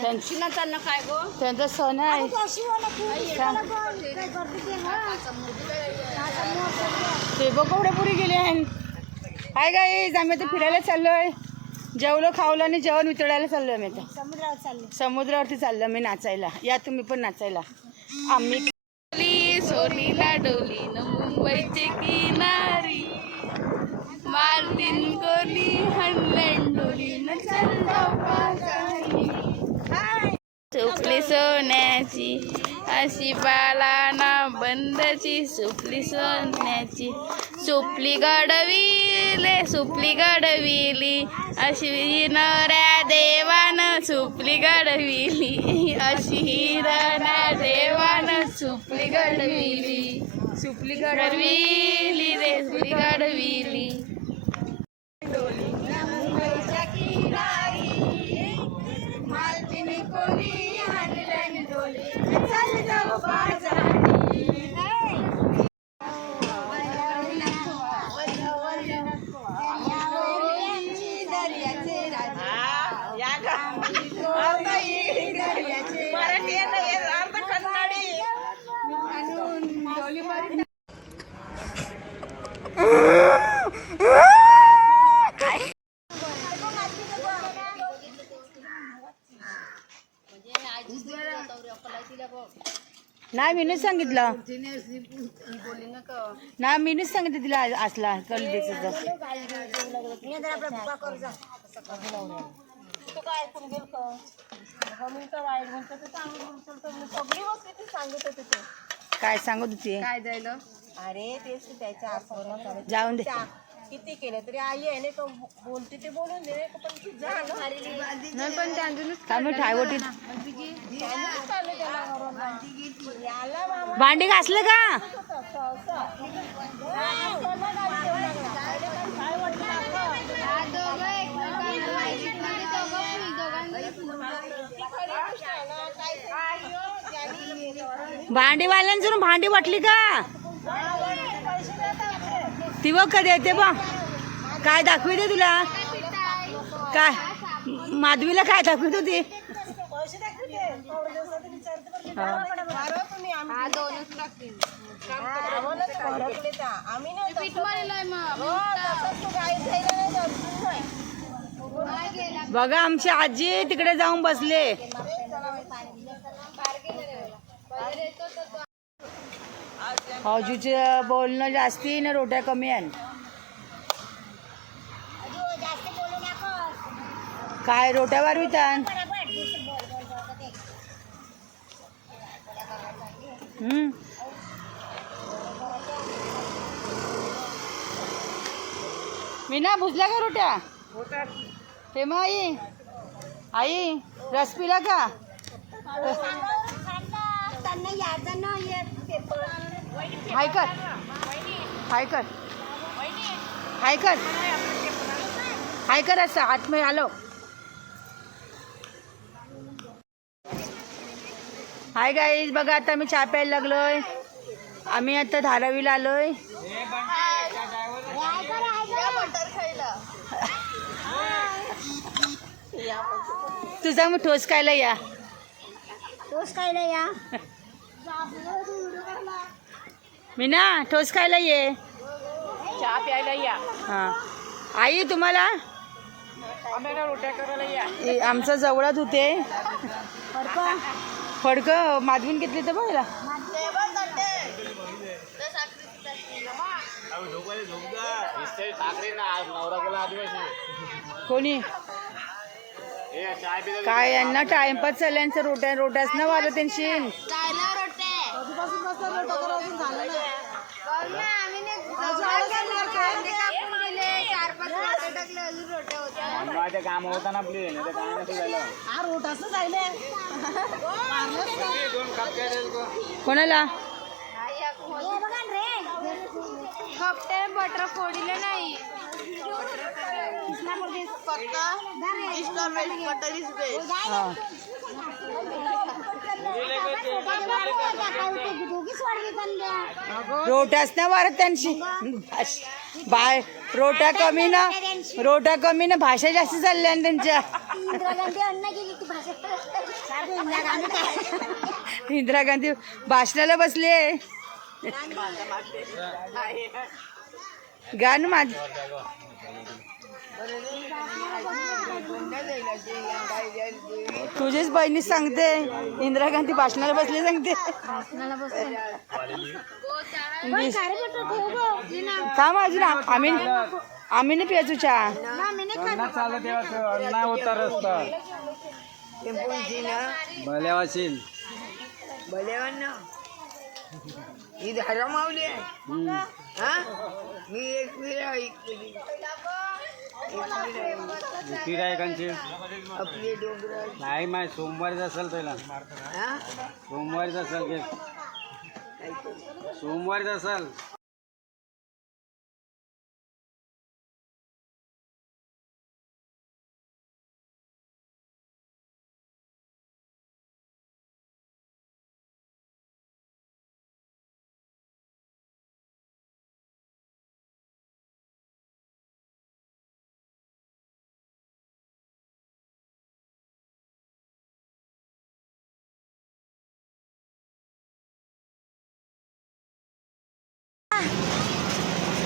त्यांची ना त्यांना काय गो त्यांचा सण आहे. ते बकोड्यापुरी गेले आहे. हाय गाईज, आम्ही आता फिरायला चाललोय. जेवलो खावलं आणि जेवण वितळायला चाललोय. आम्ही आता समुद्रावरती चाललो मी नाचायला. या तुम्ही पण नाचायला. आम्ही सोनीला डोली न मुंबईचे किनारी मार्टिन कोली हनलँड डोली न सुपली सोन्याची अशी बालाना बंदची सुपली सोन्याची सुपली गडविली अशी नऱ्या देवानं सुपली गडविली अशी हिरण्या देवानं सुपली गडविली रे सुपली गडविली. नाही मीनच सांगितलं ना, मीनच सांगितलं तिला असला कल द्यायचं. काय सांगत होती? काय द्यायला? अरे तेच त्याच्या जाऊन दे. किती केलं तरी आई आहे ना, बोलते ते बोलून दे. नाही पण काय ठायवटीत भांडी घासलं का? भांडीवाल्यांचं भांडी वाटली का? ती बघ कधी येते बा. काय दाखविते तुला? काय माधवीला काय दाखवित होती? बघा आमची आजी तिकडे जाऊन बसले. आजीचं बोलणं जास्ती ना रोट्या कमी आहे. काय रोट्या वाढवितात? मीना भुजल्या का रोट्या? हे मग आई रस पिला का? हाय कर हाय कर हाय कर हाय कर असं हात में आलो. हाय गाईज, बघा आता मी चहा प्यायला लागलोय. आम्ही आता धारावीला आलोय. तुझा मग ठोस खायला या. मीना ठोस खायला ये. चहा प्यायला या. हा आई तुम्हाला रोट्या करायला या. आमचा जवळात होते फडक माधवीन घेतली तर बघा. कोणी काय यांना टाइमपास चालल्यांचं रोट्याच न वाढत त्यांची. काम होता ना आपली कोणाला बटर फोडले नाही फक्त बटर इज बेस्ट. रोट्याच न वाढत त्यांची. बाय रोटा कमी ना भाषा जास्त चालल्या ना त्यांच्या. इंदिरा गांधी भाषणाला बसले. गाणं माझ तुझीच बहिणी सांगते इंदिरा गांधी भाषणाला बसले सांगते. थांब अजून आम्ही नाही पियाचो चहा. ही धारा मावली आहे. हा मी एक आपले डोंगर नाही माय सोमवारीच असेल पहिला. सोमवारीच असेल सोमवारीच असेल.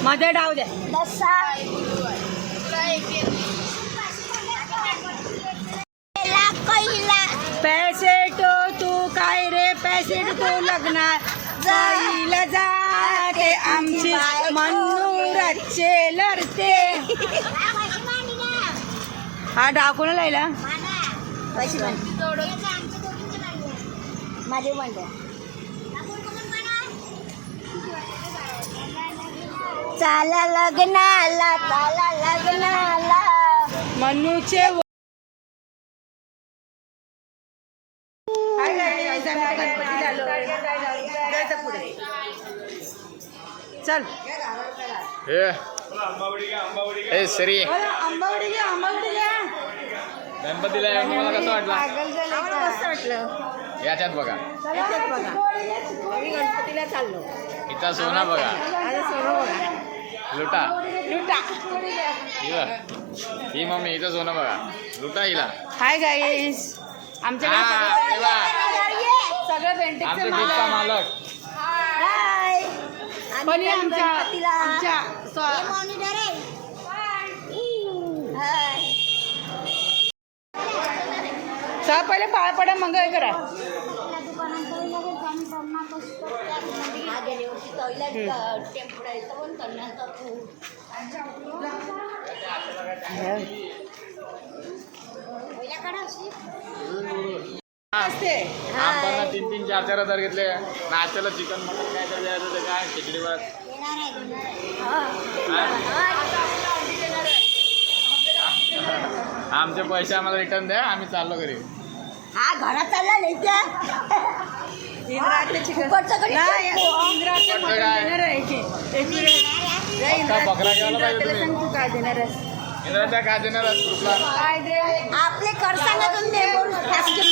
मध्ये डाव द्या. पैसे तो तू काय रे पैसे तो लग्नात जाईला जाते आमची मनोराचे लढते. हा डाव कोणा लायला? माझे चाला लग्नाला मनूचे गणपती झालो. जायचं पुढे चल. सरी आंबावडी घ्या. गणपतीला मला कसं वाटलं? याच्यात बघा मी गणपतीला चाललो. इथं सोना बघा. लुटा ही मम्मी इथं सोनं बघा. लुटा हिला. हाय गाईस आमच्याकडे सगळं पेंटिंगचं मालक. पण आमच्या पहिले पाय पडा मंगळ करा. आंबांना 3-3, 4-4 हजार घेतले. नाश्त्याला चिकन मटन काय तर द्यायचं ते काय खिचडीवर. आमचे पैसे आम्हाला रिटर्न द्या. आम्ही चाललो घरी. हा घरात चालला नाही त्या बकरा घ्यायला पाहिजे तुम्ही. तू काय देणार आहेस? इंद्राच्या काय देणार ग्रुपला? काय दे? आपले कर सांगा तुम्ही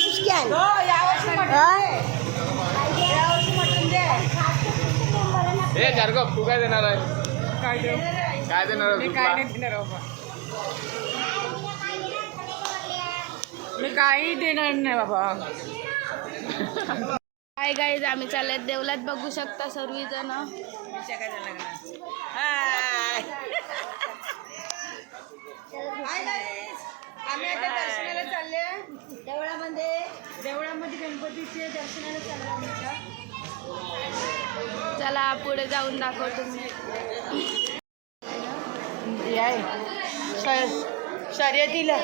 पुष्की आहे. हे जारगो तू काय देणार आहे? काय देऊ? काय देणार आहे ग्रुपला? मी काही देणार नाही बाबा. हाय गाईज आम्ही चालले देवलात. बघू शकता सर्वजण. आम्ही आता दर्शनाला चालले. देवळामध्ये गणपतीचे दर्शनाला चालले. चला पुढे जाऊन दाखवतो मी. शर्यतीला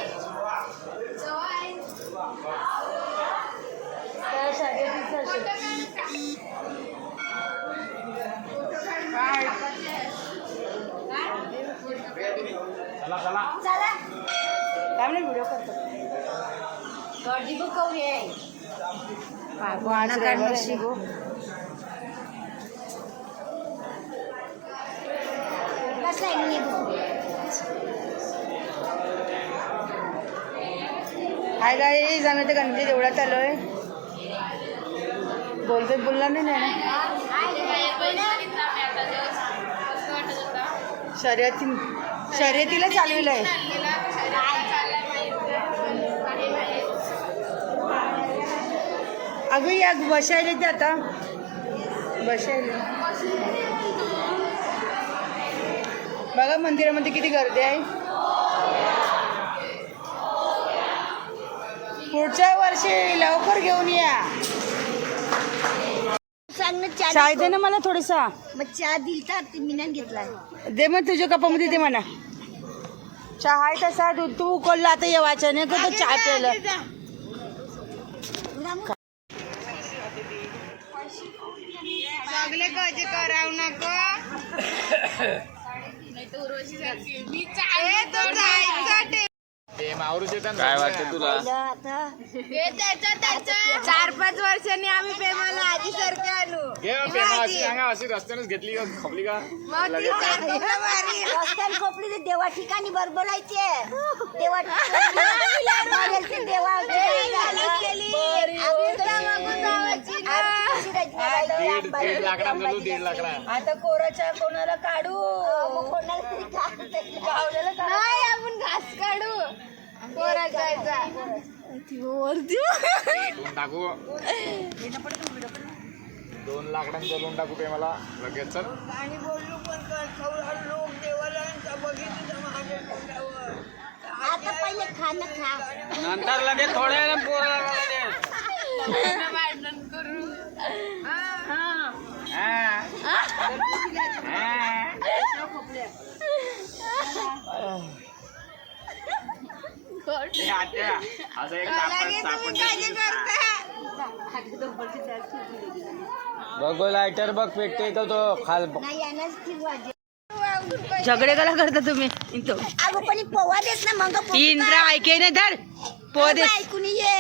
व्हिडिओ करतो. हाय गाईज आम्ही तर गणपती देवळात आलोय. बोलणार नाही ना. शर्यतीला चालविलंय. अगं या बसायला ते आता बसायला बघा मंदिरामध्ये किती गर्दी आहे. पुढच्या वर्षी लवकर घेऊन या. चाय दे ना मला थोडसा. मग चहा दिलता ते मीनं घेतला. दे मग तुझ्या कपामध्ये दे म्हणा. चहा आहे तसा दूध तू उकळला आता येवायचं नाही का चहा प्यायला. सगळे कधी करावं नको. काय वाटतं तुला? 4-5 वर्षांनी आम्ही प्रेमाला आधी सारखे आणू. अशी रस्त्यानेच घेतली का खपली का? रस्त्याने खोपली तर देवा ठिकाणी बरबरायचे. देवा दीड लाकडा चालू 1.5 लाकडा. आता कोराच्या कोणाला काढू. नाही आपण घास काढू. पोरा जायचा टाकू 2 लाकडांचं जलून टाकू ते मला लगेच. चल आता पहिले खाणं खा. नंतर लगेच थोड्या भांडण करू. असं एक सापड बघ लायटर बघ पेटते तो खाल. नाही यानंच ती वाजली. झगडे कला करता तुम्ही इथं. अगं पण पोवा देत ना मग इंद्रा ऐके नाही धर पो दे. ऐकून ये.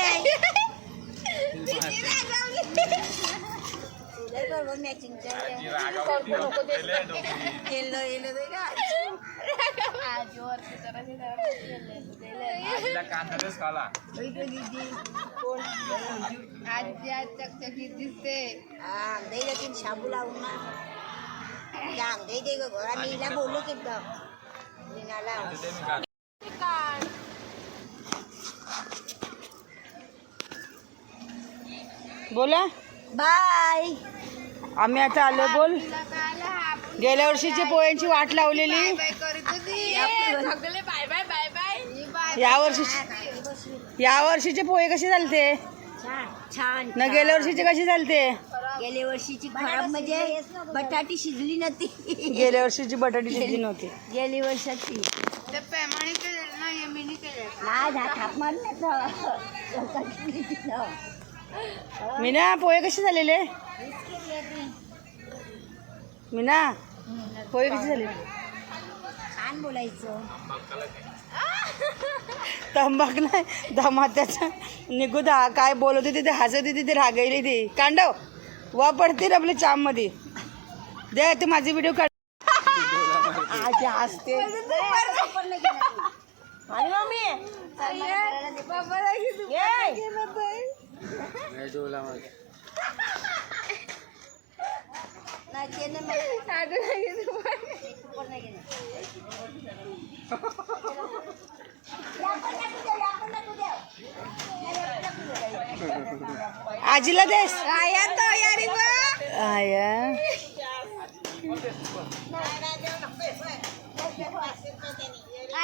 कांदाच खाला. आजी आज चकचकीत दिसते. शाबू लावून ना जाम दे दे ग घरा नीला बोलू की नीनाला. बोला बाय. आम्ही आता आलो. बोल. गेल्या वर्षीची पोळ्यांची वाट लावलेली सगळे बाय बाय बाय बाय. या वर्षीचे पोहे कसे चालते छान छान. ना गेल्या वर्षीचे कसे चालते. गेल्या वर्षीची खराब म्हणजे बटाटी शिजली नव्हती. गेल्या वर्षीची बटाटी शिजली नव्हती. गेली वर्षाची ते प्रेमाने केले ना यमिनी केले. नाही जा थाप मारलं. मीना पोहे कसे झालेले. मीना पोहे कसे झाले. छान बोलायचं. तंबाख नाही धमात्याचा निघू दा. काय बोलत होते ते हसत होते ते रागायले ते कांडव वा पडते आपल्या चाम मध्ये. दे ते माझे व्हिडिओ काढ. आज हसते आणि मम्मी आजीला देस. आया तो यारी बा. आया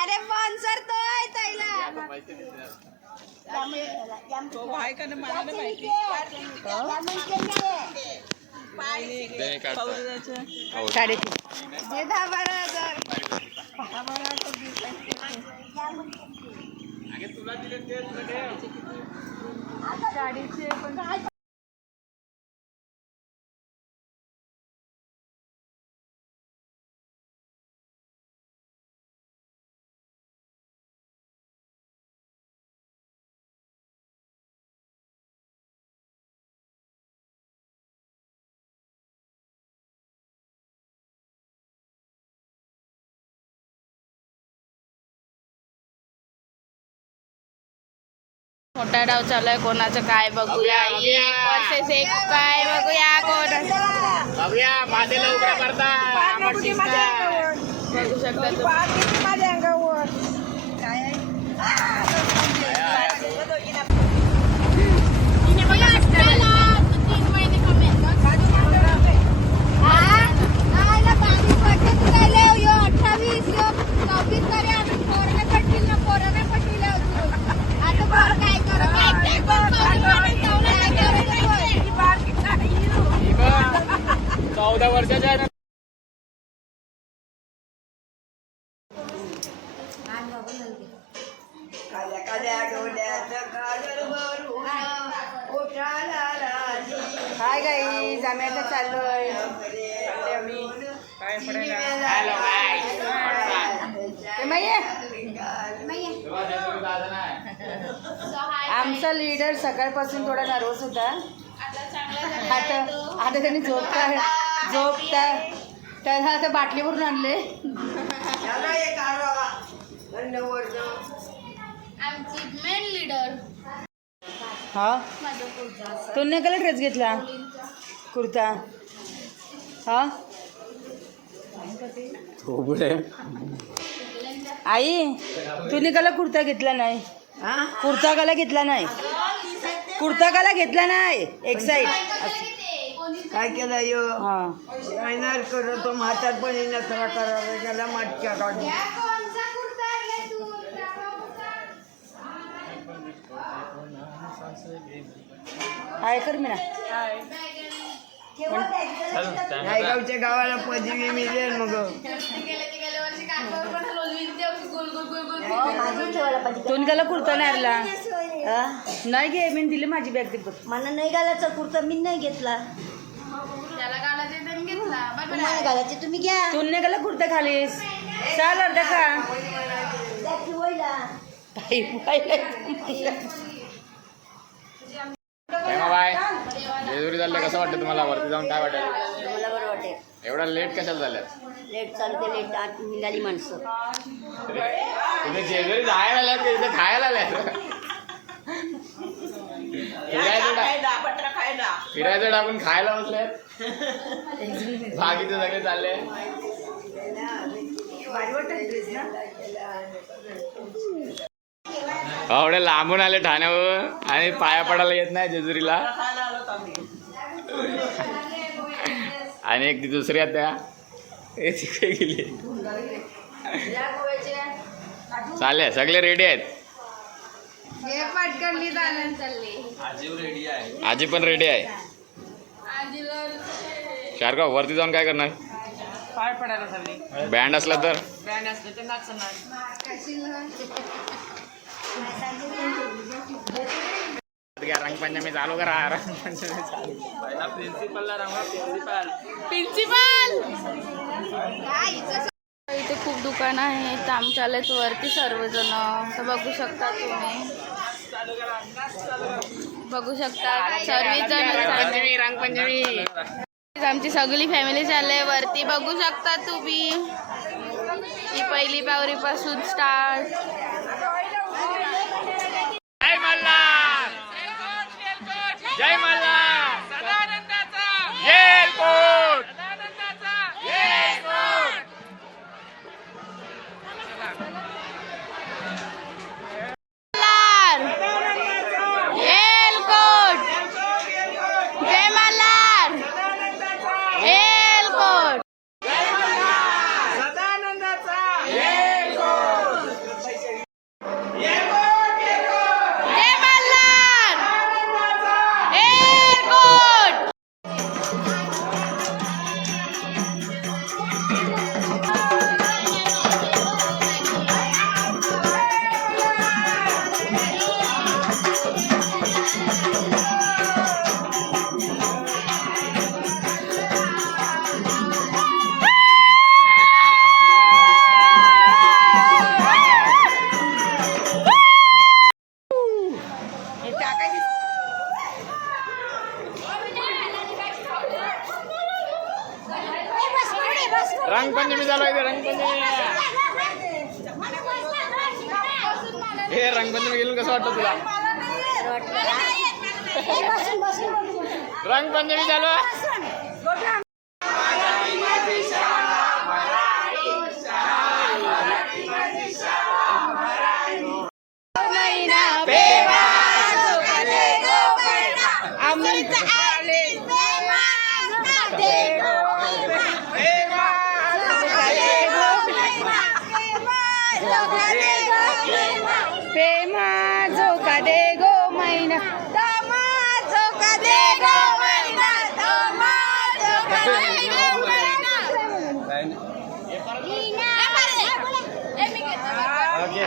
अरे स्पॉन्सर तो आहे ताईला. साडेतीन. हे 10-12 हजार. मोठा डाव चालू आहे. कोणाचं काय बघूया. वर्सेस एक काय बघूया कोण. बघूया मातेला उभा करता. बघू शकता तुम्ही. माझ्या अंगावर ही बघ, 14 वर्षाच्या आहे ना. हाय गाईज आम्ही आता चाललोय ते माहिती आमचा लीडर सकाळपासून थोडा नर्वस होता. आता त्यांनी झोपता त्याला आता बाटलीवरून आणले. आमची मेन लीडर हा तू कलर ड्रेस घेतला कुर्ता हा आई तू कला कुर्ता घेतला नाही कुर्ता काला घेतला नाही कुर्ता काला घेतला नाही एक साईड काय केलं यो हा येणार करतो म्हातारपणी नसरा करावा त्याला मटक्या काढून हाय कर मी ना नायगावच्या गावाला पदवी मिळेल मग तू कला कुर्ता नाही आणला नाही घे मी दिली माझी बॅग दे बघ. मला नाही घालायचा कुर्ता मी नाही घेतला त्याला घालायचे त्यांनी घेतला बरोबर तुम्हाला आहे. घालायचे तुम्ही घ्या तू कला कुर्ता खालीस चाल अर्धा का त्या पिवळीला. बाई, बाई. बाय जेजुरी चाललं कसं वाटतं तुम्हाला? वरती जाऊन काय वाटेल? मला बरं वाटेल. एवढा लेट कशाला झाल्यात? लेट चालू ते लेट आत निघाली माणसं. इथे जेजुरी जायला आल्यात का इथे खायला आल्यात? फिरायचं टाकून खायला बसल्यात. बाकीचे सगळे चालले. एवढे लांबून आले ठाण्यावर आणि पाया पडायला येत नाही जेजुरीला. आणि एक ती दुसरी आता तिकडे गेली. चालले सगळे रेडी आहेत. हे पटकनली चालून चालली. आजी पण रेडी आहे. आजीला शारगाव वरती जाऊन काय करणार? पाय पडायला चालली बँड असला तर बॅन असले ते नाचणार रंगपंचमी चालू करा. रंगपंचमी चालू. प्रिन्सिपलला रंगवा. प्रिन्सिपल इथे खूप दुकान आहे. काम चालत वरती सर्वजण तर बघू शकता तुम्ही. बघू शकता सर्वजण. रंगपंचमी रंगपंचमी. आमची सगळी फॅमिली चालले वरती बघू शकता तुम्ही. ही पहिली पावरीपासून स्टार्ट. जय मल्हार. जय मल्हार. येलकोट. येलकोट. मल्हार. येलकोट. जय मल्हार. येलकोट. जय मल्हार. येलकोट. रंगपंचमी चालू आहे. रंगपंचमी. हे रंगपंचमी गेलं कसं वाटतं तुला? रंगपंचमी चालू आहे. ले प्रेमा झोका दे गो मैना दामा झोका दे गो मैना दामा झोका दे गो मैना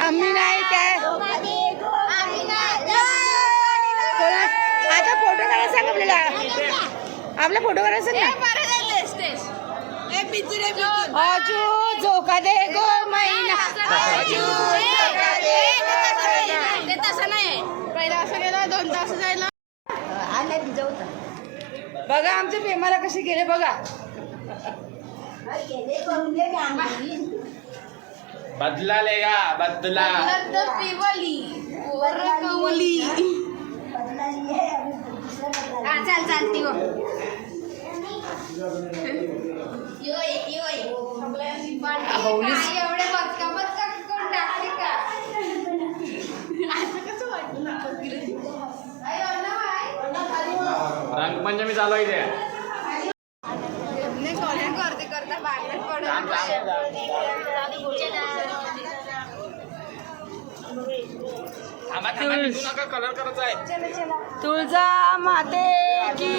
आम्ही नाही काय आता फोटो काढायला सांग आपला फोटो काढायला सांग ना आजू झोका दे गो मैना आजू झोका दे गो मैना. तसं नाही पहिला असं गेलं 2 तास जायला बघा आमच्या प्रेमाला कशी गेले बघा बदला लेगा बदला पिवली कवली चालती हो हौलीच एवढे बचका कोण टाकले का रंगपंचमी चालू आहे इथे करता बागेत पडत कलर करायचा आहे तुळजा माते की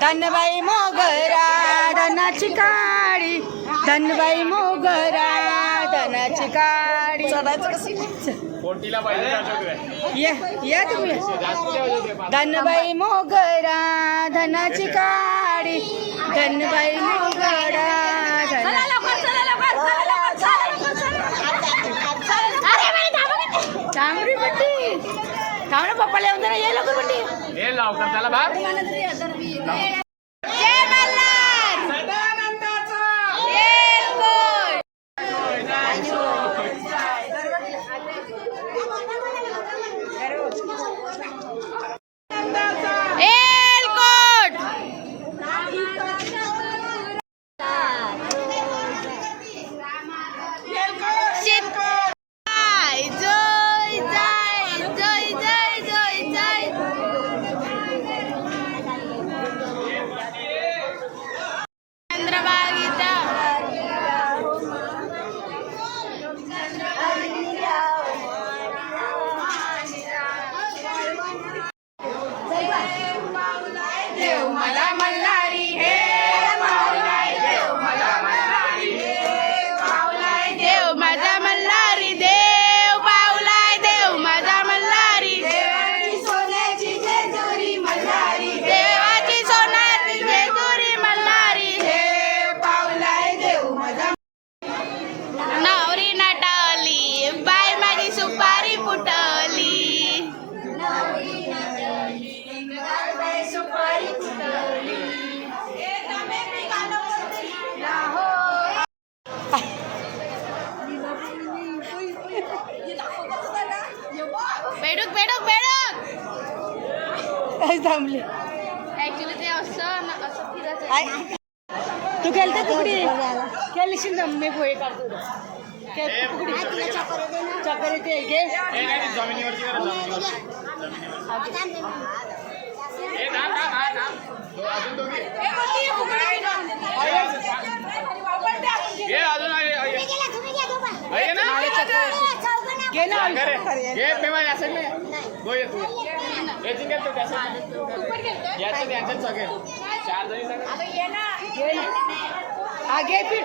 धनबाई मोगरा धनाची काळी धनबाई मोगरा धनाची काळी पोटीला पाहिजे या तुम्ही धनबाई मोगरा धनाची काळी धनबाई मोगरा तांबडी पट्टी थांब ना पप्पाला येऊन जरा ये लवकर पट्टी हे लवकर त्याला बाहेर थांबले ऍक्च्युली ते असं फिरायचं तू गेलता तुकडी केलीशील ना मी पोहे काढतो चक्कर येते घे जमिनीवरची करा अजून दोघी अजून घे ना घे पेमा या साईडने गो ये तू हे जिंकत तो त्या साईडने याचं त्यांच्यात सगळे 4 जणी सगळे हा घे फिर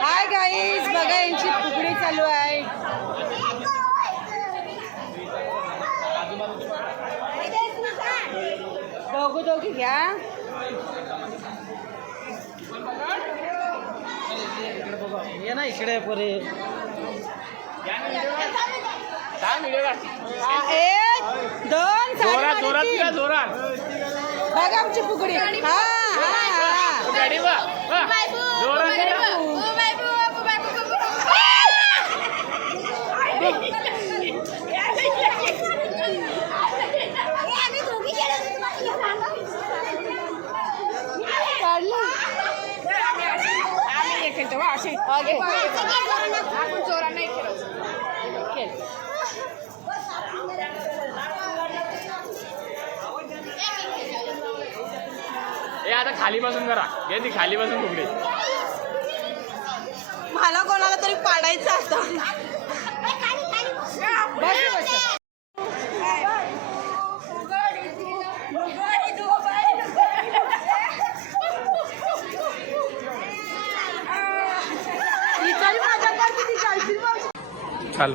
हाय गाईज बघा यांची फुगडी चालू आहे दोघी घ्या ये ना इकडे पुरे एक दोन जोरात जोरात का जोरात बघा आमची फुगडी हा गाडी वा जोरात ते आता खाली बसून करा. घे ती खाली बसून फुगडी. मला कोणाला तरी पाडायचं आता. चाल.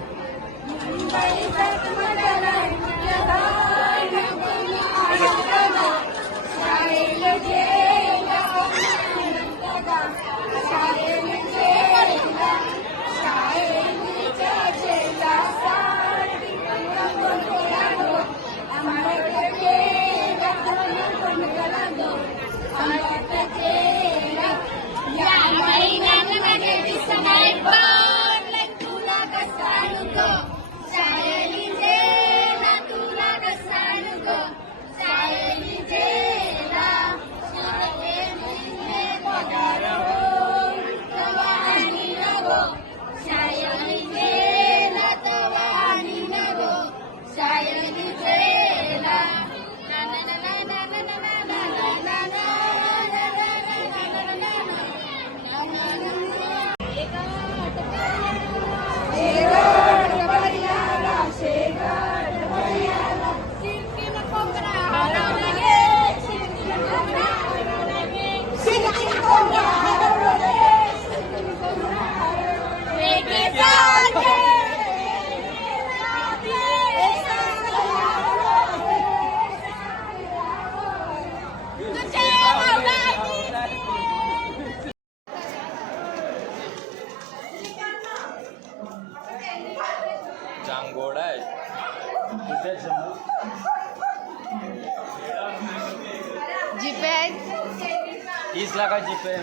जांगोडा आहे. जीपे आहेत. 30 लाख जीपे.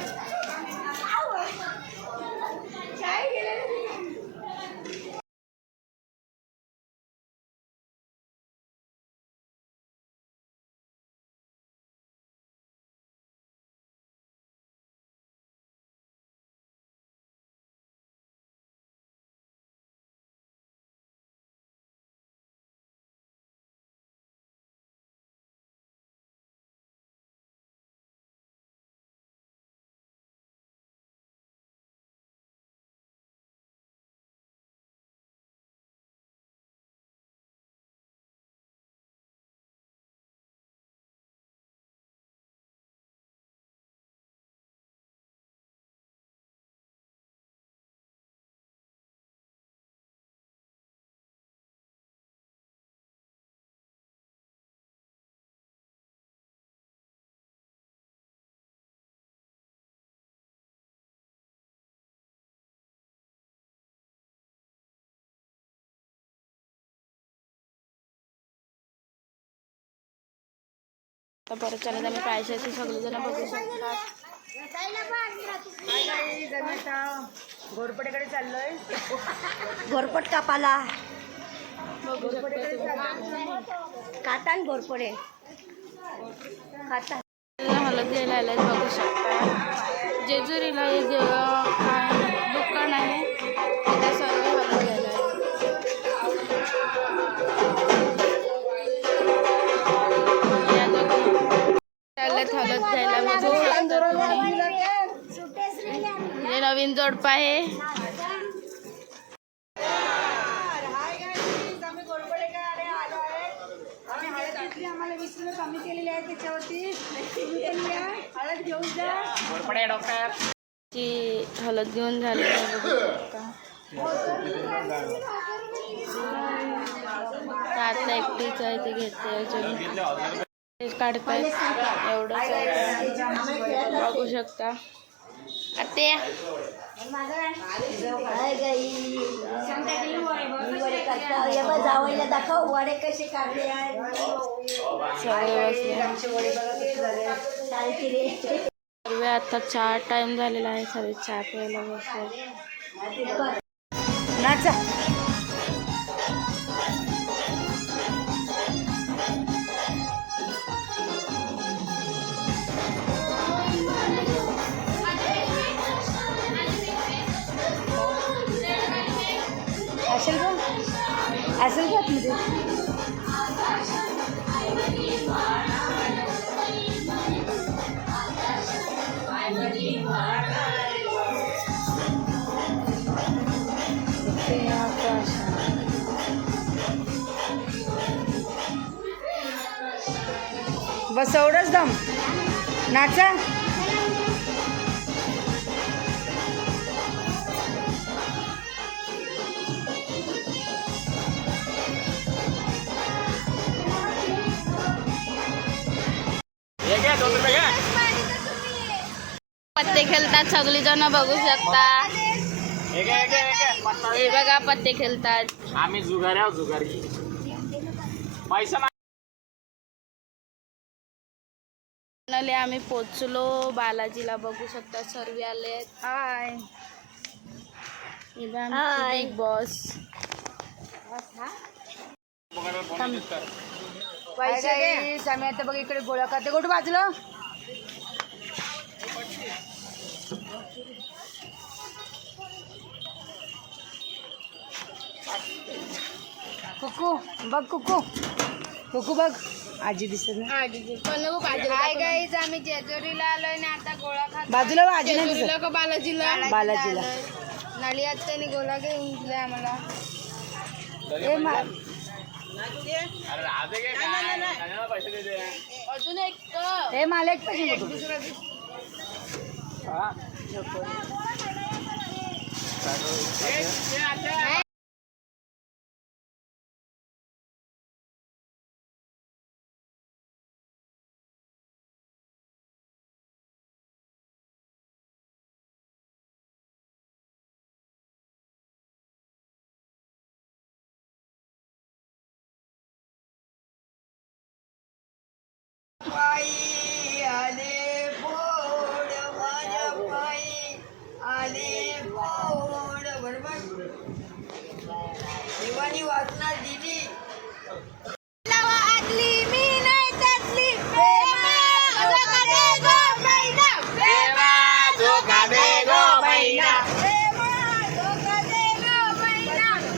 आता परत चालत आम्ही पायशाची सगळेजण बघू शकतात. घोरपडेकडे चाललोय. घोरपट कापाला बघू शकता कातान घोरपडे खाता. हलत घ्यायला आलाय बघू शकता. जेजुरीला हे काय दुकान आहे तिथे सर्व हलत घ्यायला चालत हलत घ्यायला बघू शकता तुम्ही. हे नवीन जोडपा आहे. आम्हाला 20 रुपये कमी केलेले आहेत त्याच्यावरती. हळद घेऊन जा. डॉक्टर ची हलत घेऊन झालेली आहे बघू शकता. आता एकटीच आहे ते घेते अजून काढताय एवढंच आहे बघू शकता. आते जावईला दाखव वडे कसे काढले सर्व आता चहा टाइम झालेला आहे. सर्व चहा प्यायला बसले. नाचा. असेल का असेल का आतमध्ये. बस एवढंच दम नाचा. हे घ्या 2 रुपये घ्या. पत्ते खेळतात सगळी जण बघू शकता. हे घ्या, हे घ्या, हे घ्या. पत्ता हे बघा पत्ते खेळतात. आम्ही जुगारी आहोत, जुगारी. पैसा नाही. फायनली आम्ही पोचलो बालाजीला. बघू शकता सर्व आले. हाय बिग बॉस. पैसे आम्ही आता बघ इकडे गोळा करते. कुठं बाजूला कुकू बघ, कुकू कुकू बघ. आजी दिसत ना. हाय गाईज, आम्ही जेजुरीला आलोय ना आता गोळा खात. बाजूला बघ, आजी नाही जेजुरीला दिसत. का बालाजीला? बालाजीला. नळी आत्याने गोळा घेऊन दिलाय आम्हाला. ए मा अरे राहते काय? काय पैसे दे दे. अजून एक कप. हे मला एक पाहिजे बघ. हा. पायी आले फोड माझ्या पायी आले फोड. बरोबर देवानी वाचना दिली.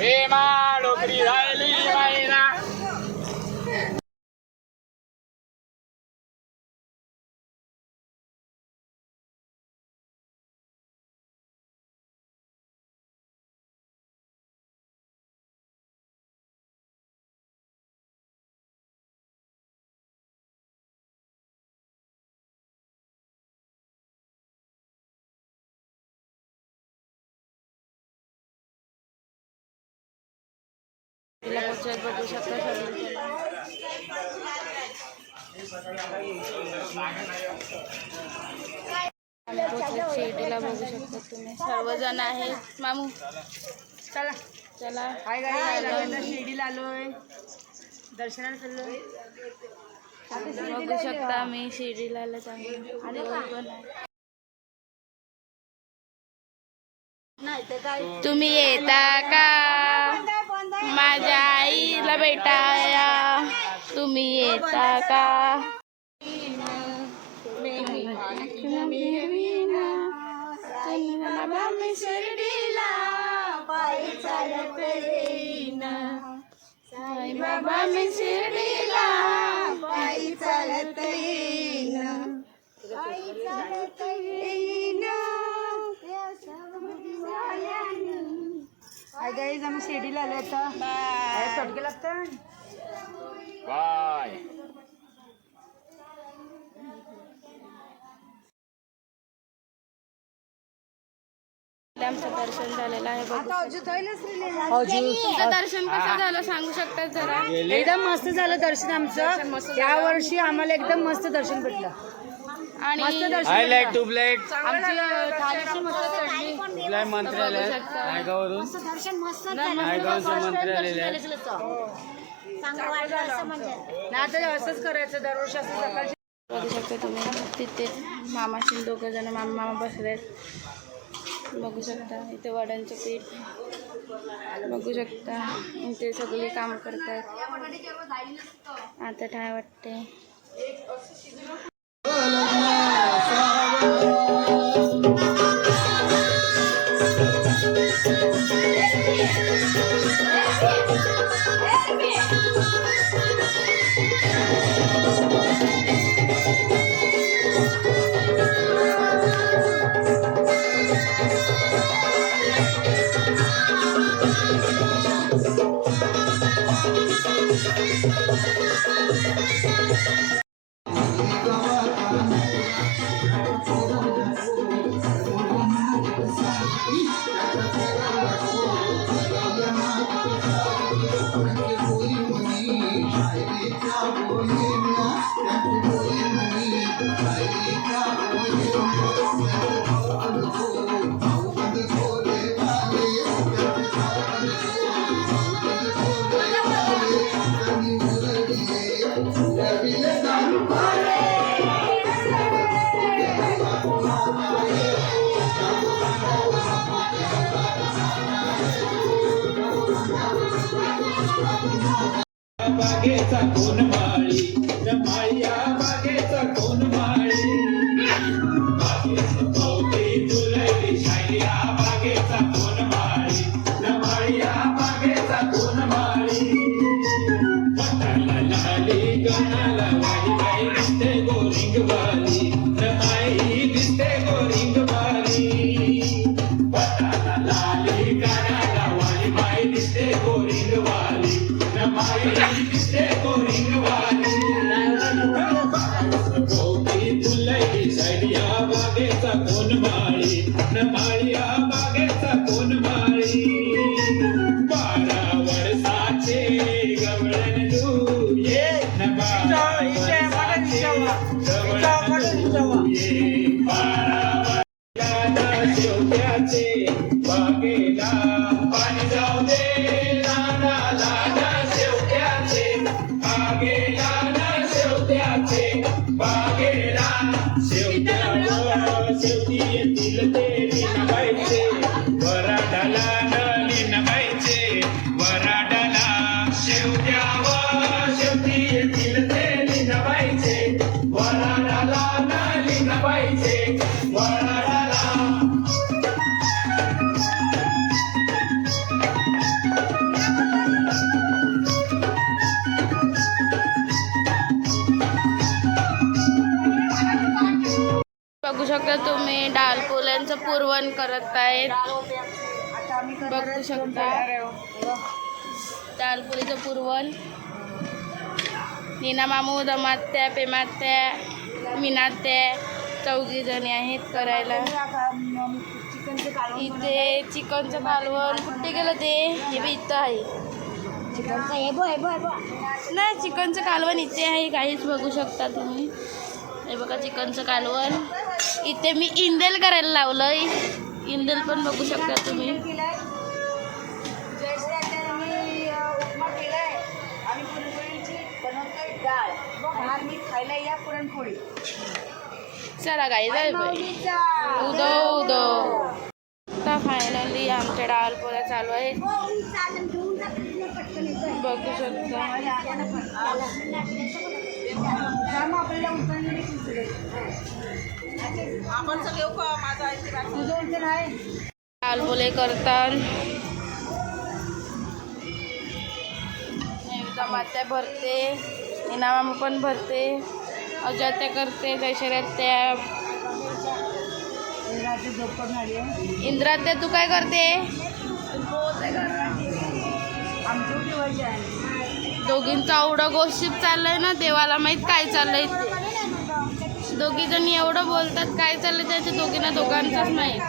हेमा डोकरी राहिली मैना. तिला पोचत बघू शकता सर्व. शिर्डीला बघू शकता तुम्ही सर्वजण आहेत. मामू चला चला. हाय गाडी आता शिर्डीला आलोय. दर्शनाला चाललोय. बघू शकता मी शिर्डीला आलं चांगलं. तुम्ही येता का माझ्या आईला भेटाया? तुम्ही येता का? बाबा मी शिर्डीला पायी चालत येईन. साई बाबा मी शिर्डीला पायी चालत येईन. पायी चालत येईन. हाय गाईज, आम्ही शिर्डीला आलो आता. तडके लागतात. बाय. आमचं दर्शन झालेलं आहे. बघू. तुमचं दर्शन कसं झालं सांगू शकता जरा? एकदम मस्त झालं दर्शन आमचं. या वर्षी आम्हाला एकदम मस्त दर्शन भेटलं. आणि मस्त दर्शन आय लाईक भेटलं. टू ब्लॅक. आमची थाळीची मस्त चढली. कुठल्या मंत्र्यालय नायगावरून? नायगावचं मंत्र्यालय आहे. चांगलं वाटलं असं म्हणजे. ना आता असंच करायचं दरवर्षी असं सकाळची. बघू शकता तुम्ही तिथे मामाशी 2 जण मामा बसलेत. बघू शकता इथे वड्यांचं पीठ बघू शकता. इथे सगळे काम करतात. आता काय वाटते. बागेचा कोण माळी माळ्या बागेचा कोण माळी बागेचं भोवती फुलली शाया बागेचा कोण माळी माळ्या बागेचा कोण माळी पटाला लाली गणाला वाली बाई दिसते गोरिंगवाली माई दिसते गोरिंगवाली पटाला लाली गणाला वाली बाई दिसते गोरिंगवाली माई दिसते गोरिंगवाली भोवती फुलली शाया बागेचा कोण माळी माळ्या बागेचा कोण माळी 12 वर्षाचे गवळण तू ये न 12 वर्षाचे गवळण तू ये 12 वर्षाला शेवट्याचे बागेला पाणी जाऊ दे नानाला शेवट्याचे बागेला शेवट्याचे बागेला शेवट्यावर शेवटी येतील ते लिनबाईचे वराडाला लिनबाईचे वराडाला शेवट्यावर शेवटी येतील ते लिनबाईचे वराडाला लिनबाईचे वराडाला बघू शकता तुम्ही डाल पोल्यांचं पुरवण करत आहेत. बघू शकता डाल पोलीचं पुरवण. नीना मामू दमात्या पेमात्या मीनात्या 4 जणी आहेत करायला. इथे चिकनचं कालवण कुठे गेलं ते हे बी इथं आहे. नाही चिकनचं कालवण इथे आहे काहीच बघू शकता तुम्ही. हे बघा चिकनचं कालवण. इथे मी इंदेल करायला लावलंय. इंदेल पण बघू शकता तुम्ही. चला गाई जाय उदो उदो. आता फायनली आमच्या डाळ पोळ्या चालू आहेत बघू शकता. डाळ पोळे करतात. मात्या भरते नीना मामा पण भरते. अजात्या करते जयशर्या. इंद्रात्या तू काय करते. दोघींचा एवढं गोष्टीप चाललंय ना देवाला माहीत काय चाललंय ते. दोघी जणी एवढं बोलतात काय चाललंय त्याच्या दोघींना दोघांचंच माहीत.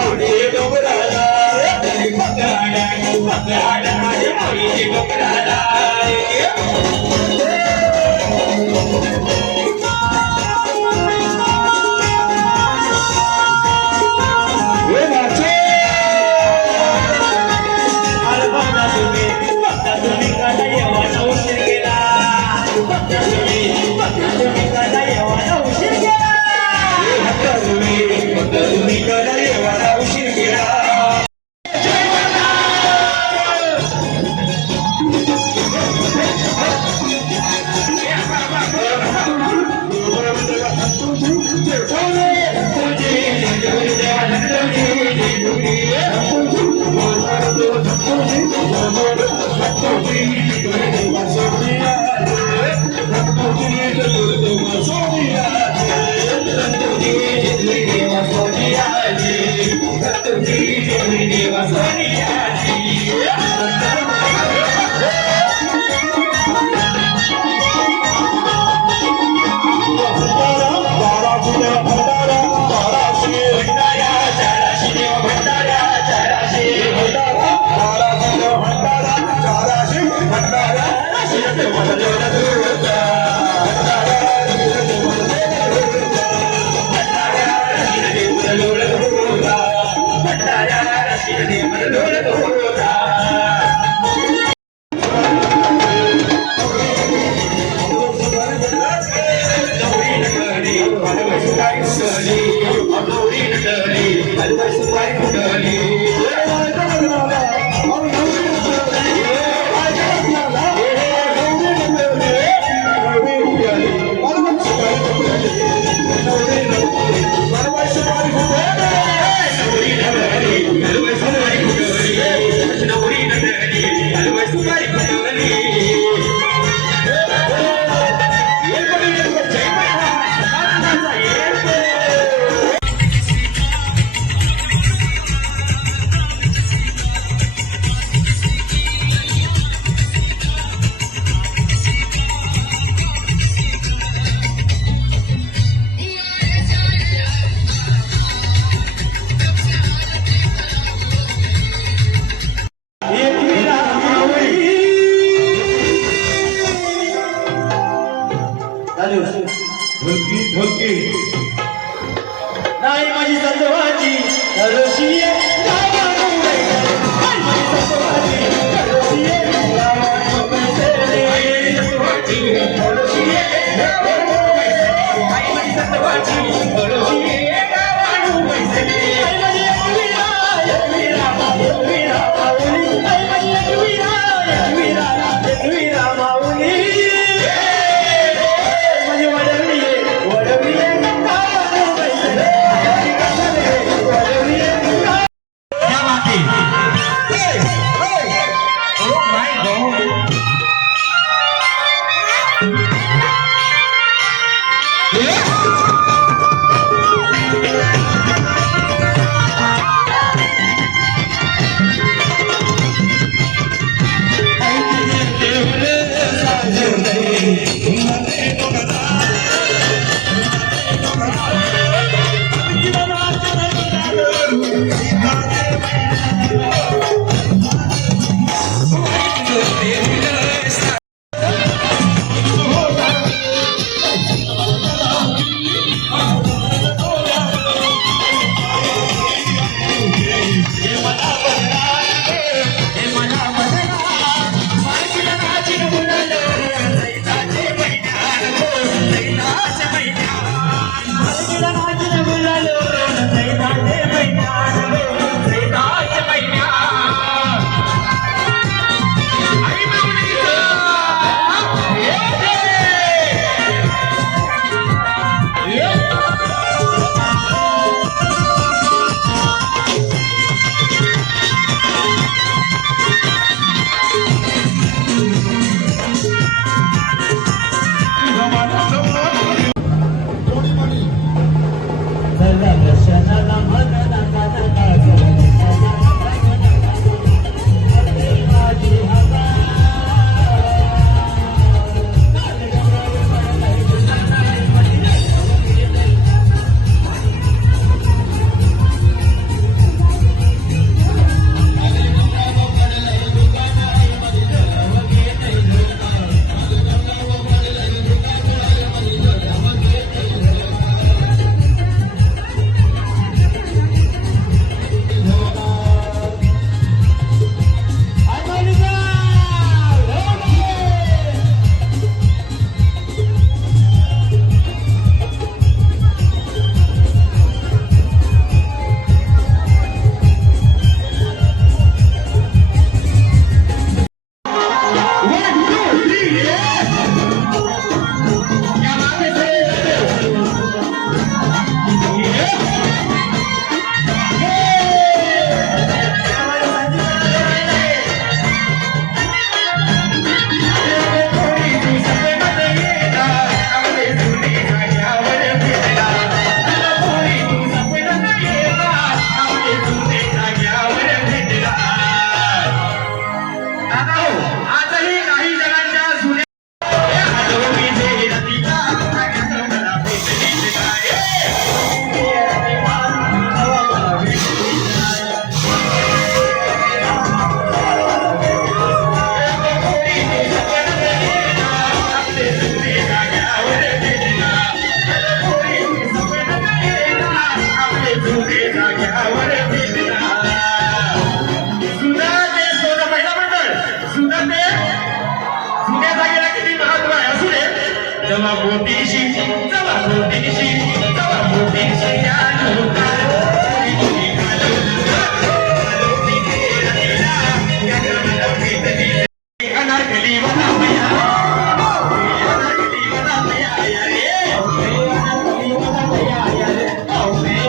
माऊलीच्या डोंगराला पकडाला माऊलीच्या डोंगराला नाही माझी सजवाची हरशी मैदान जवा मोठीशी जवा मोठीशी जवा मोठीशी आलो अनारकली वना मैया अनारकली वना मैया या रे अनारकली वना मैया या रे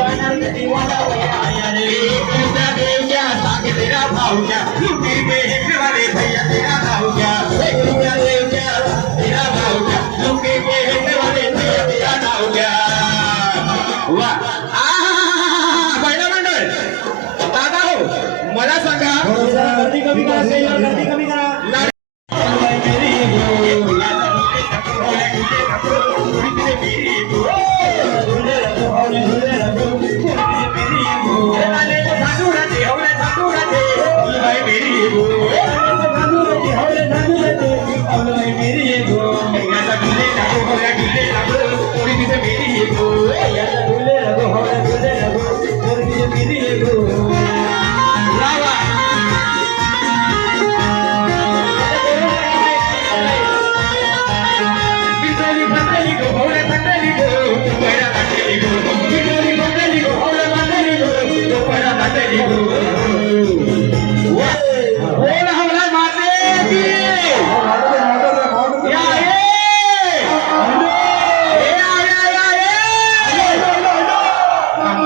अनारकली वना मैया या रे तेरा देवया साग तेरा भाऊया यूपी में हिट वाले भैया तेरा भाऊया तेरा देवया तेरा भाऊया यूपी में हिट वाले भैया तेरा भाऊया वाह पहिला मंडळ दादा हो मला सांगा गर्दी कमी करा गर्दी कमी करा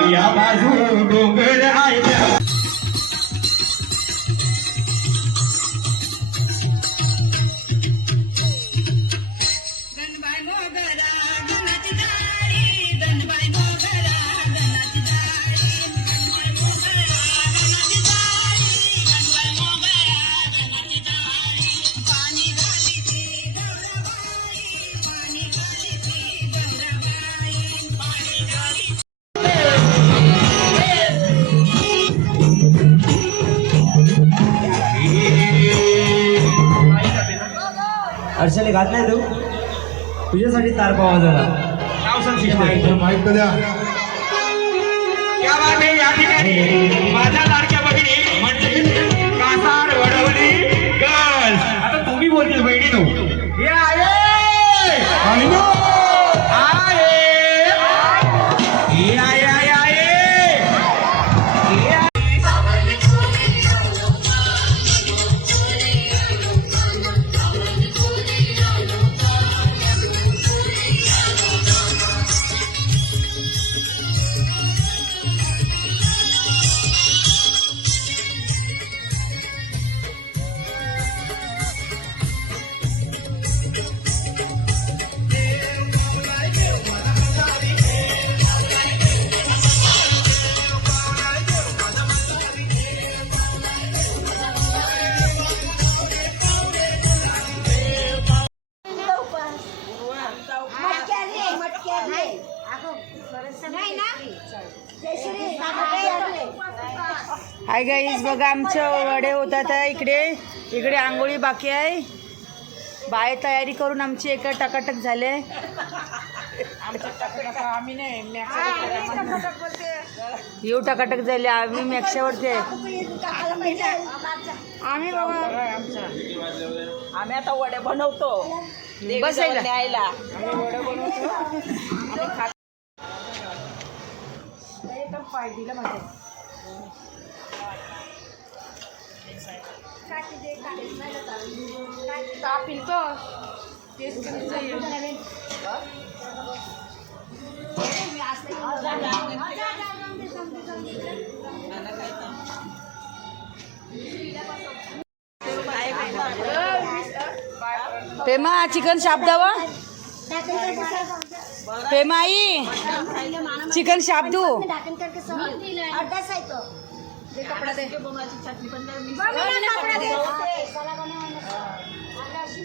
या बाजू डोंगर आहे अर्षाने घातलाय तू तुझ्यासाठी तारपा वाजवला नाव सांग माहिती द्या क्या बात आहे या ठिकाणी माझ्या लाडक्या बहिणी म्हणजे कासार वडवली गर्ल्स आता तुम्ही बोलतील बहिणी नो हे आहे हाय गाईज बघा आमचे वडे होतात आहे इकडे आंघोळी बाकी आहे बाहेर तयारी करून आमची एका टकाटक झाले येऊ टकाटक झाले आम्ही मॅक्सावरती आम्ही आता वडे बनवतो बसायला न्यायला पेमा चिकन शाप द्यावा पेमा आई चिकन शाप दू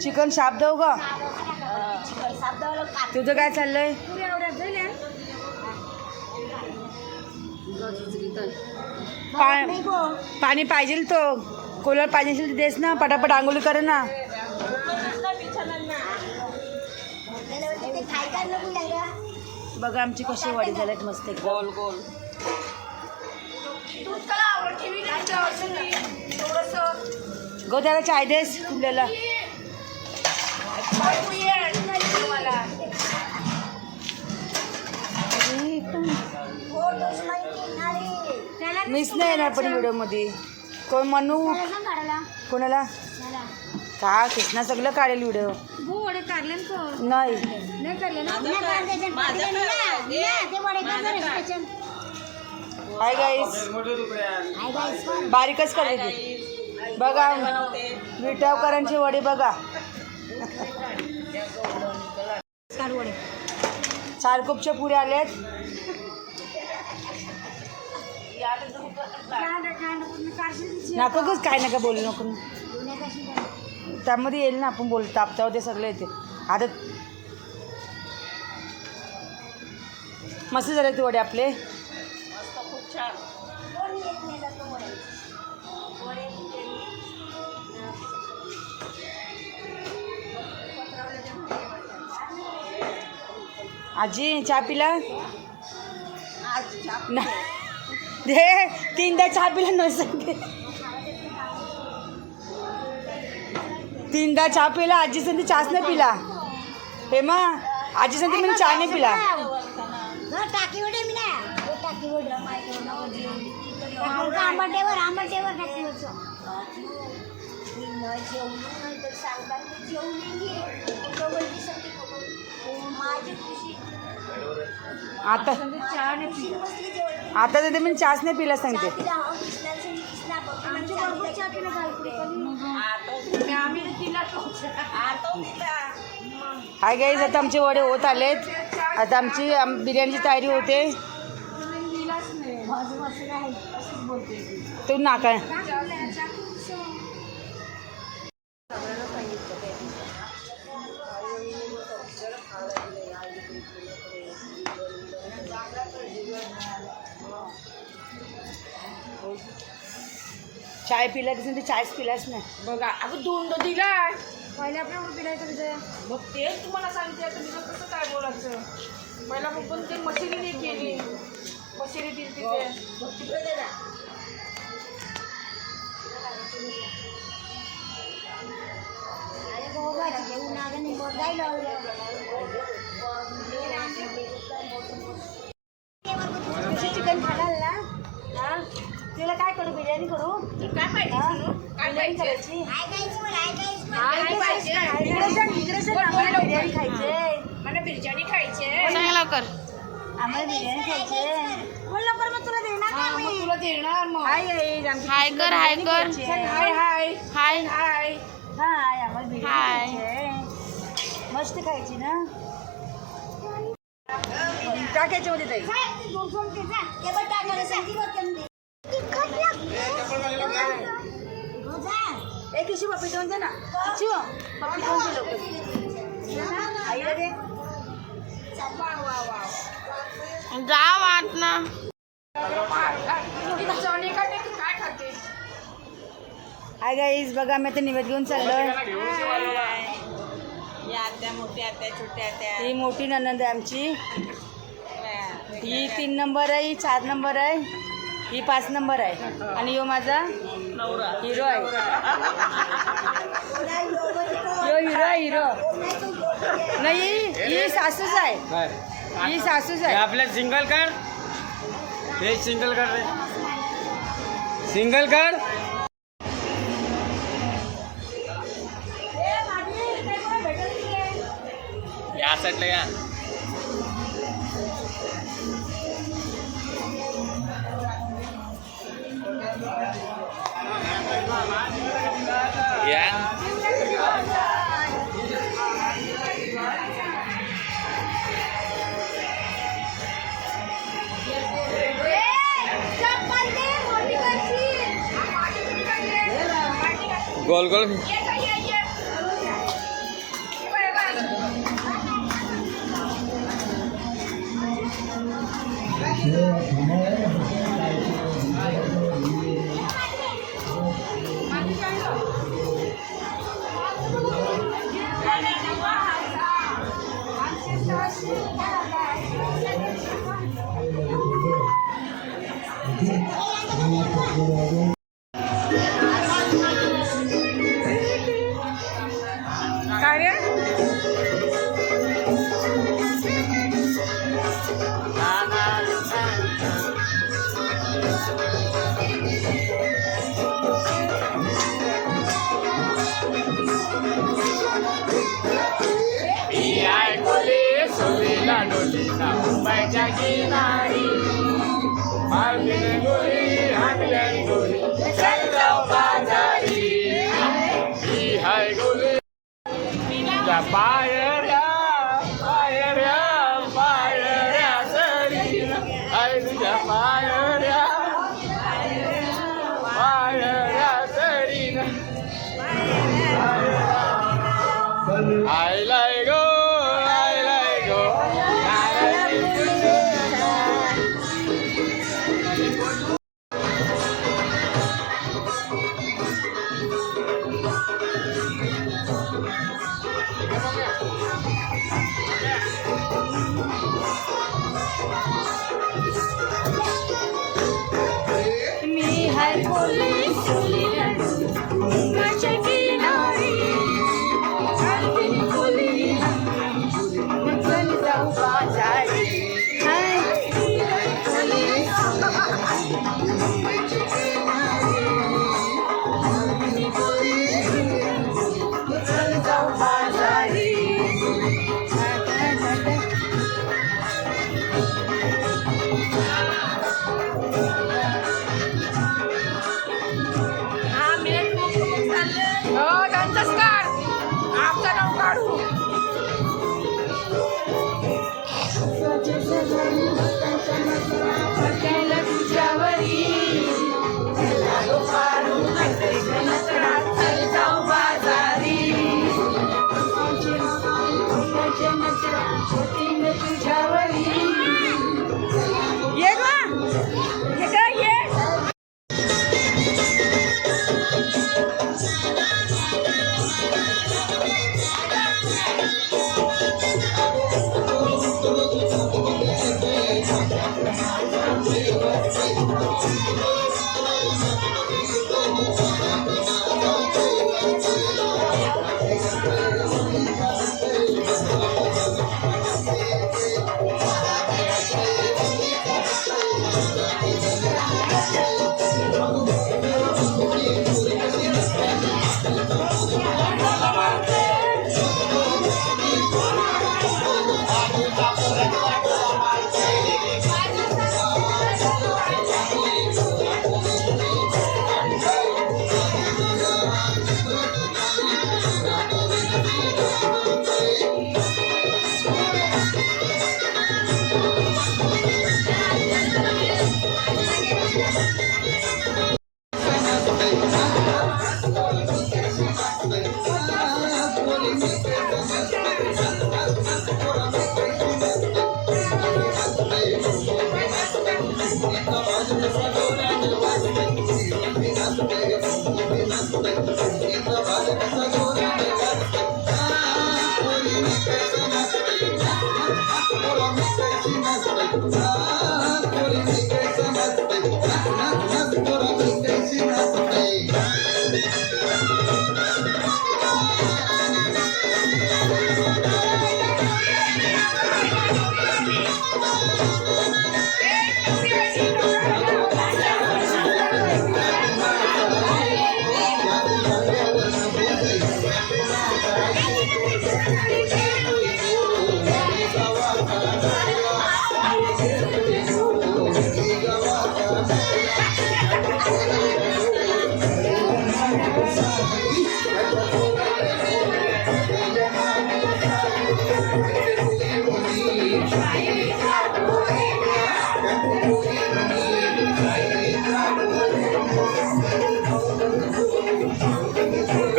चिकन शाप देऊ ग तुझं काय चाललंय पाणी पाहिजे तो कोलर पाहिजे असेल तर देस ना पटापट आंघोळी कर ना बघा आमची कशी वडी झाल्यात मस्त गोल गोल गो त्याला चाय देस कुठल्याला मिस नाही येणार पण व्हिडिओमध्ये. कोण म्हणू कोणाला का कृष्णा सगळं काढेल व्हिडिओ नाही. हाय गाईस बारीकच करते ती बघा. विटावकरांचे वडे बघा. 4 कोपच्या पुऱ्या आल्यात. नको गं काय नका बोलू नको. त्यामध्ये येईल ना आपण बोल तापतावर ते सगळं येते. आता मस्त झाले ते वडे आपले. आजी चहा पिला ना दे 3दा चहा पिला न सांगते. 3दा चहा पिला आजी संधी चहाच नाही पिला. हेमा आजी संधी मी चहा नाही पिला. आता आता मी चहाच नाही पिला सांगते. हाय गाईज आता आमचे वडे होत आलेत. आता आमची बिर्याणीची तयारी होते. तू नाका चाय पिला तसं ते चायच पिलाच नाही बघा. अगं 2 दिलाय पहिल्या आपल्याला पिलायचं तिथे. मग तेच तुम्हाला सांगते आता तिथं कसं काय बोलायचं. पहिला पण ते मशिनीने केली. मशिनी दिली तिथे. चिकन खाणार ना तिला काय करू बिर्याणी करू. काय पाहिजे बिर्याणी करायची. बिर्याणी खायचे. मला बिर्याणी खायची आहे लवकर. आम्हाला बिर्याणी खायचे. लवकर मग तुला देणार ना मी. तुला देणार मग. हाय हाय कर हाय कर हाय हाय हाय हाय हाय आम्हाला बिर्याणी खायची. मस्त खायची ना. टाकायच्या मध्ये ताई. एक दिवशी पप्पी देऊन दे ना. पप्पी देऊन दे लवकर. आईला दे. जा वाट ना. हाय गाईज बघा मी आता निवेद घेऊन चाललोय. ही मोठी नणंद आहे आमची. ही 3 नंबर आहे. ही 4 नंबर आहे. ही 5 नंबर आहे. आणि यो माझा हिरो आहे. यो हिरो नाही ही सासूच आहे. ही सासूच आहे. आपल्या सिंगल कर. हे सिंगल कर रे. सिंगल कर. या साईडला या. गोल गोल. नदीच्या किनारी हाकल्या गोरी हाकल्या गोरी चल जाऊ बाजारी ही हाय गोरी त्या पायऱ्या पायऱ्या पायऱ्या सरी हाय तुझ्या पायऱ्या पायऱ्या सरी I like go, I like go. मी हाय कोली कोली गंगाच्या किनारी हाय कोली चल जाऊ बाजारी हाय कोली चल जाऊ बाजारी हो त्यांचाच काढ आमचा नाव काढू तुझ्यावरी जाऊ बाजारी तुझ्यावरी ये गा ये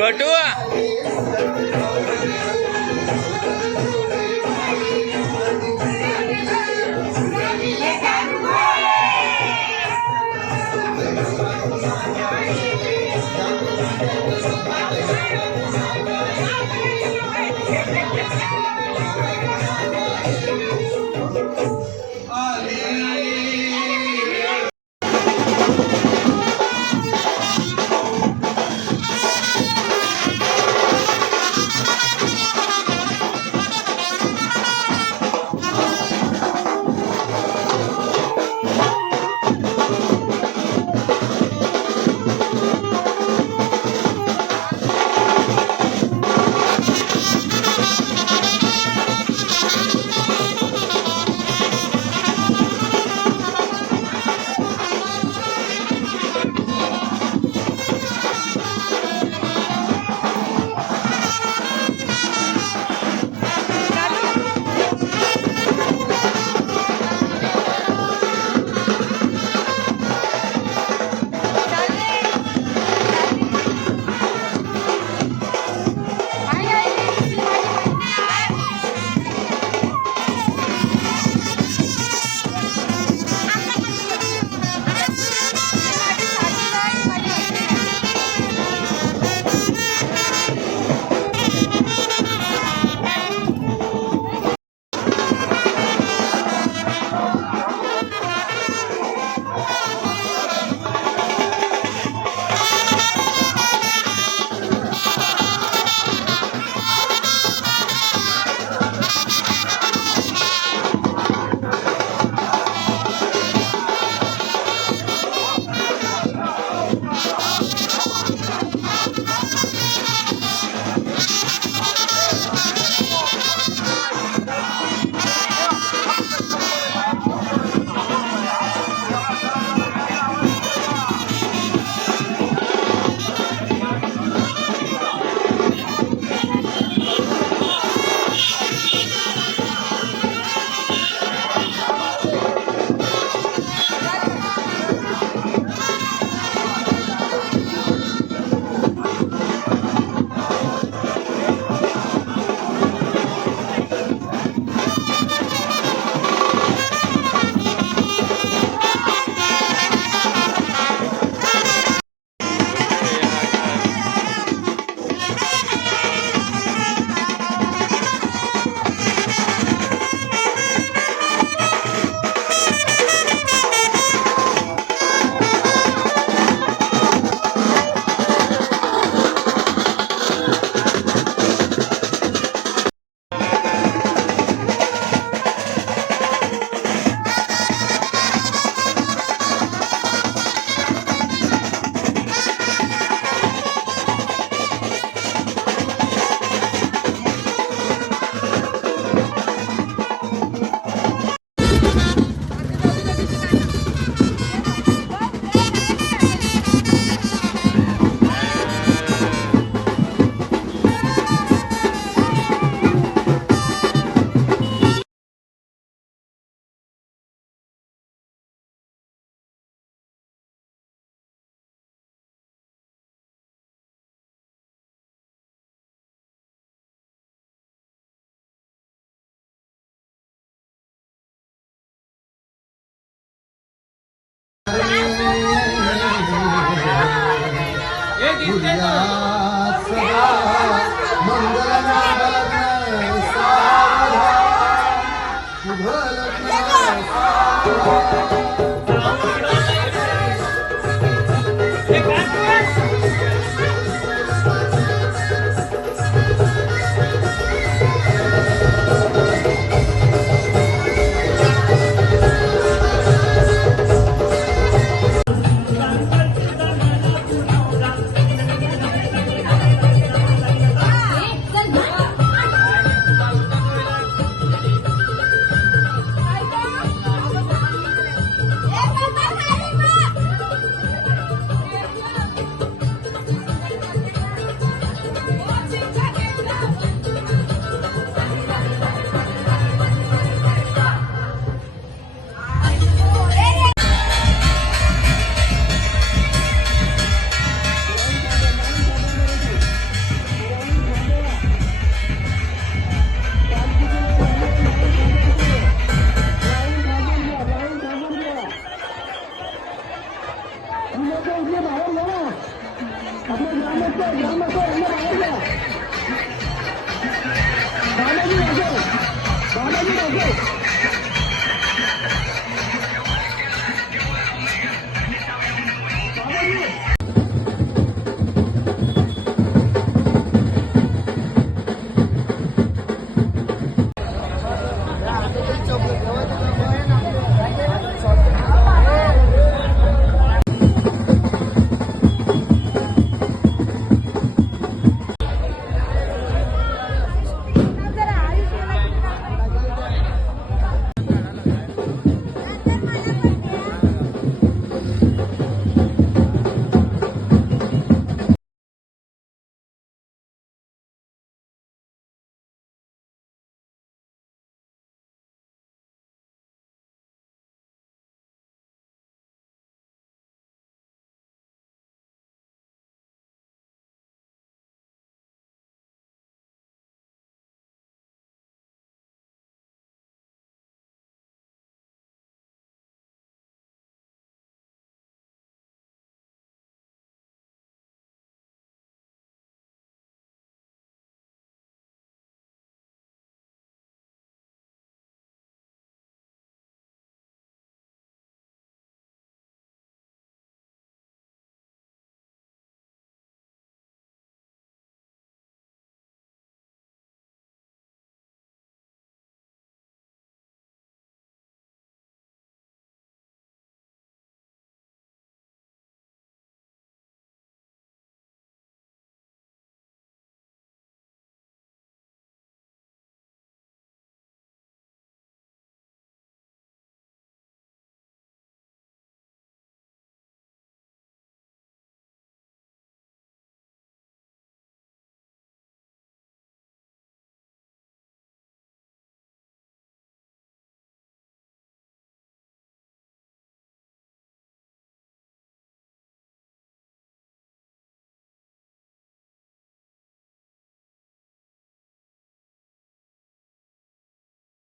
गटुआ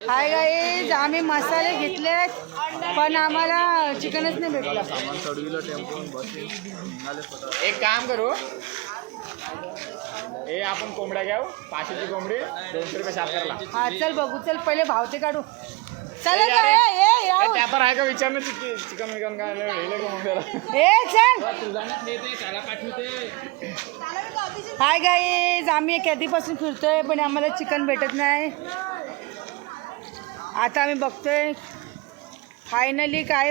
हाय गाईज, आम्ही मसाले घेतलेत पण आम्हाला चिकनच नाही भेटलं. एक काम करू, हे आपण कोंबड्या घेऊ, 500ची कोंबडी 200 रुपये शाप करायला. हा चल बघू, चल पहिले भाव ते काढू. चला त्या पण आहे का विचारणं चिकन विकन काय चल. हाय गाईज, आम्ही कधीपासून फिरतोय पण आम्हाला चिकन भेटत नाही. आता आम्ही बघतोय फायनली काय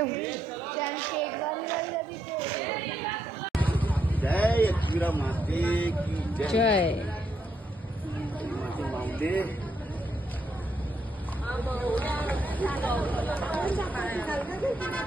जय एकविरा माते की जय. माते